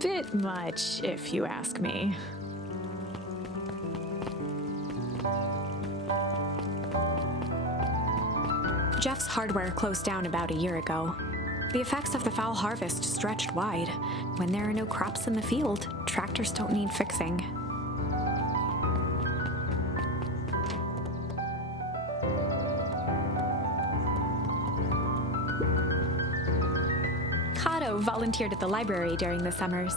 bit much, if you ask me. Jeff's hardware closed down about a year ago. The effects of the foul harvest stretched wide. When there are no crops in the field, tractors don't need fixing. Kato volunteered at the library during the summers.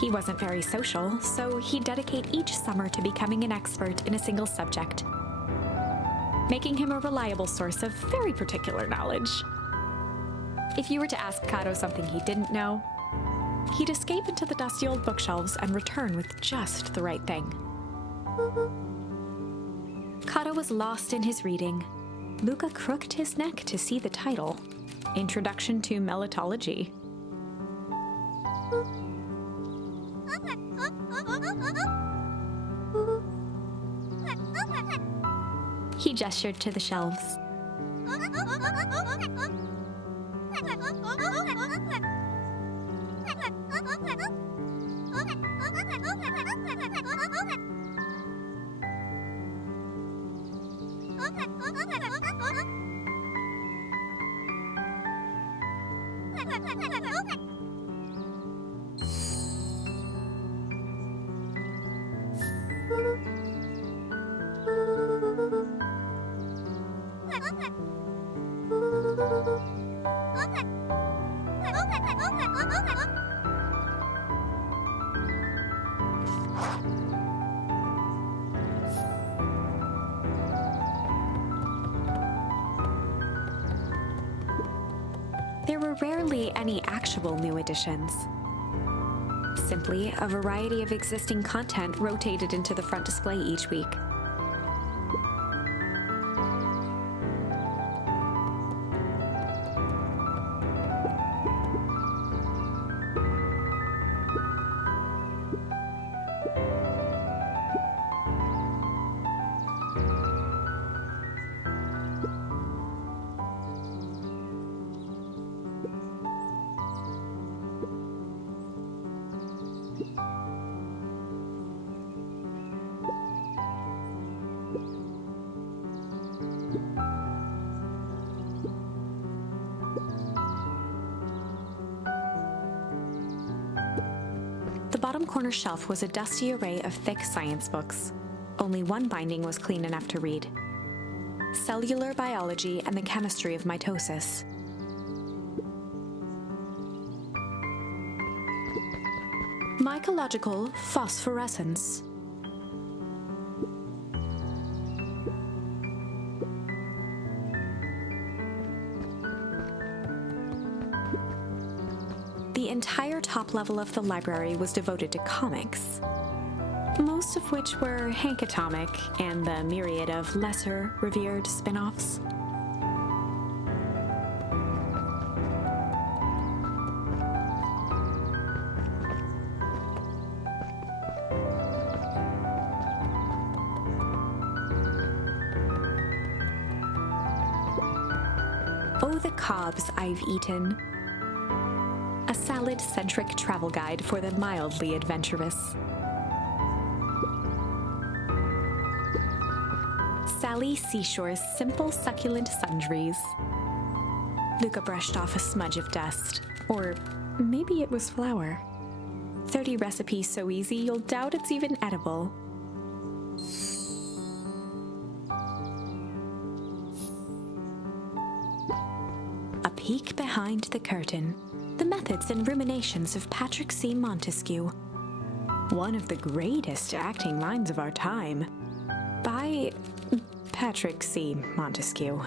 He wasn't very social, so he'd dedicate each summer to becoming an expert in a single subject, making him a reliable source of very particular knowledge. If you were to ask Kato something he didn't know, he'd escape into the dusty old bookshelves and return with just the right thing. Kato was lost in his reading. Luca crooked his neck to see the title, Introduction to Melitology. He gestured to the shelves. There were rarely any actual new additions. Simply a variety of existing content rotated into the front display each week. The bottom corner shelf was a dusty array of thick science books. Only one binding was clean enough to read: Cellular Biology and the Chemistry of Mitosis. Mycological Phosphorescence. The entire top level of the library was devoted to comics, most of which were Hank Atomic and the myriad of lesser revered spin-offs. Oh, the cobs I've eaten. A salad-centric travel guide for the mildly adventurous. Sally Seashore's simple, succulent sundries. Luca brushed off a smudge of dust. Or maybe it was flour. 30 recipes so easy you'll doubt it's even edible. A peek behind the curtain. The methods and ruminations of Patrick C. Montesquieu, one of the greatest acting minds of our time, by Patrick C. Montesquieu.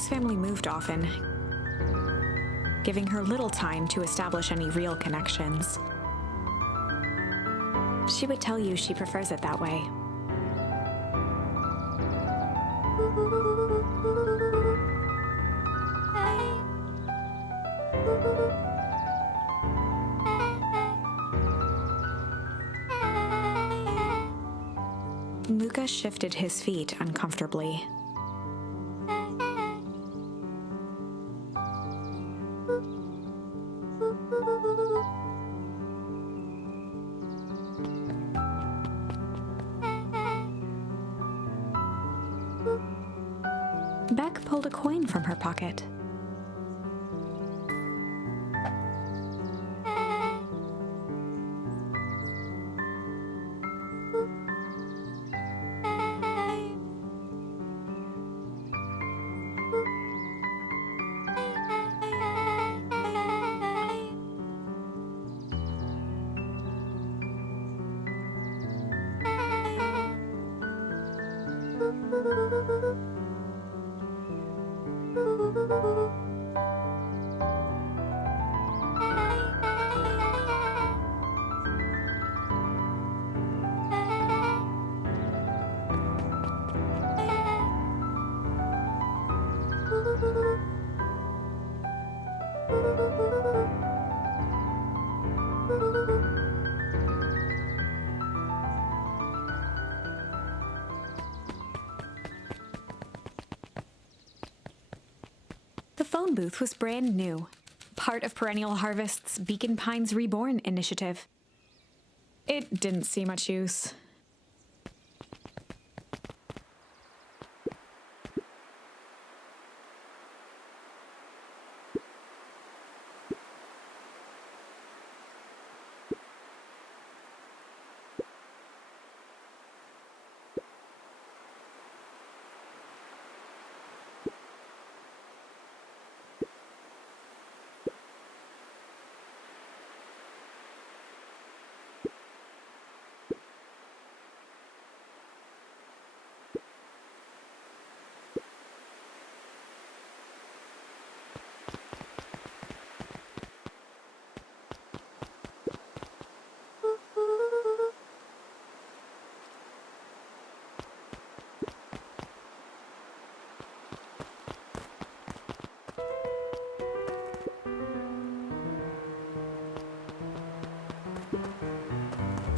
Beck's family moved often, giving her little time to establish any real connections. She would tell you she prefers it that way. Luca shifted his feet uncomfortably. Beck pulled a coin from her pocket. The phone booth was brand new, part of Perennial Harvest's Beacon Pines Reborn initiative. It didn't see much use.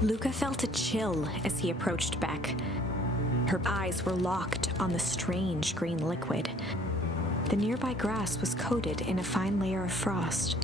Luca felt a chill as he approached Beck. Her eyes were locked on the strange green liquid. The nearby grass was coated in a fine layer of frost.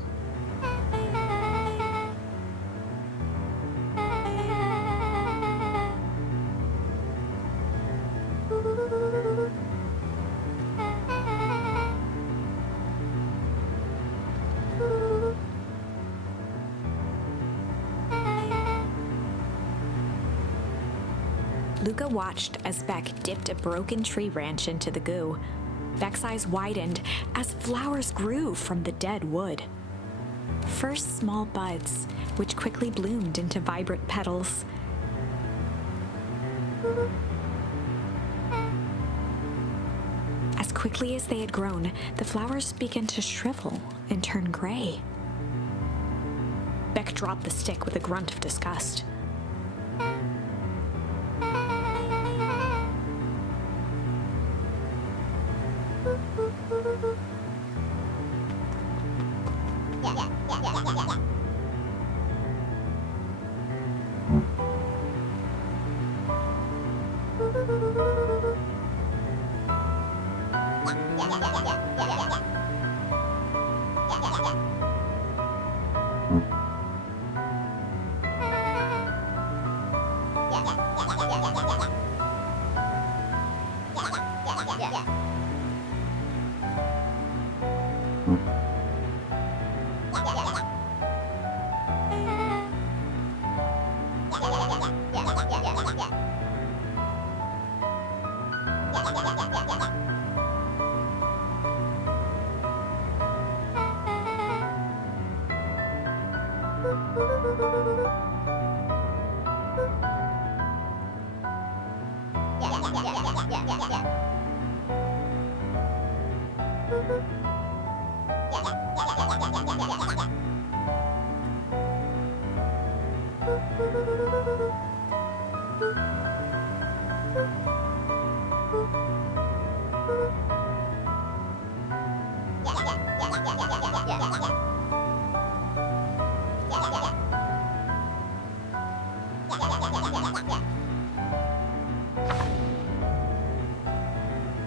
Luca watched as Beck dipped a broken tree branch into the goo. Beck's eyes widened as flowers grew from the dead wood. First small buds, which quickly bloomed into vibrant petals. As quickly as they had grown, the flowers began to shrivel and turn gray. Beck dropped the stick with a grunt of disgust.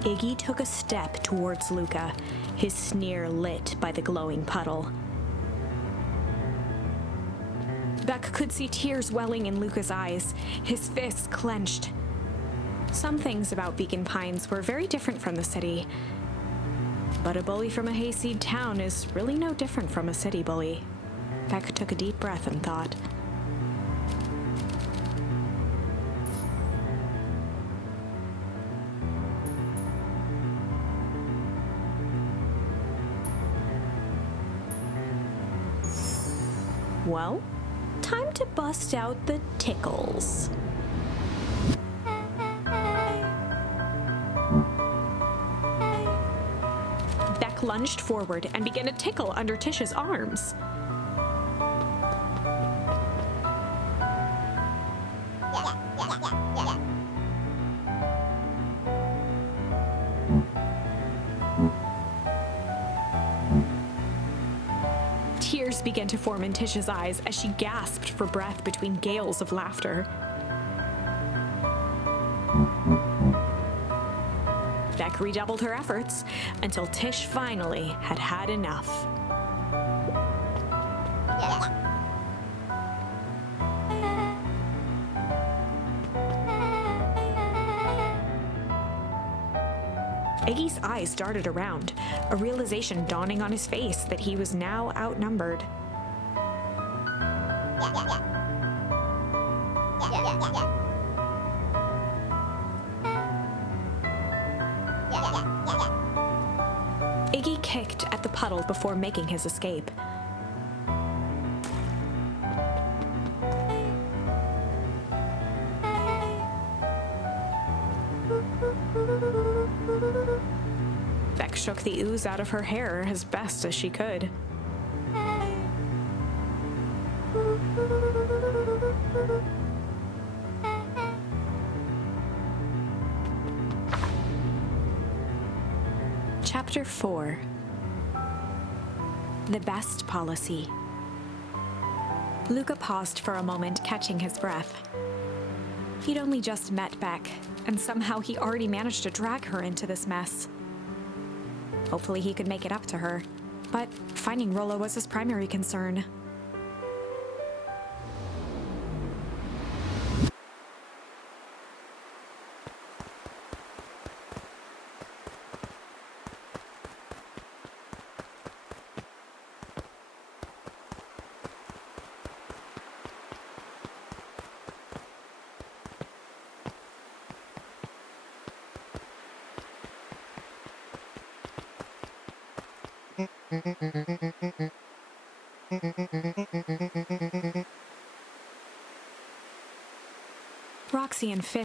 Iggy took a step towards Luca, his sneer lit by the glowing puddle. Beck could see tears welling in Luca's eyes, his fists clenched. Some things about Beacon Pines were very different from the city, but a bully from a hayseed town is really no different from a city bully. Beck took a deep breath and thought. Well, time to bust out the tickles. Beck lunged forward and began to tickle under Tish's arms. Tears began to form in Tish's eyes as she gasped for breath between gales of laughter. Beck redoubled her efforts until Tish finally had had enough. Iggy's eyes darted around, a realization dawning on his face that he was now outnumbered. Iggy kicked at the puddle before making his escape. Beck shook the ooze out of her hair as best as she could. Chapter 4. The Best Policy. Luca paused for a moment, catching his breath. He'd only just met Beck, and somehow he already managed to drag her into this mess. Hopefully he could make it up to her, but finding Rollo was his primary concern. Roxy and Finn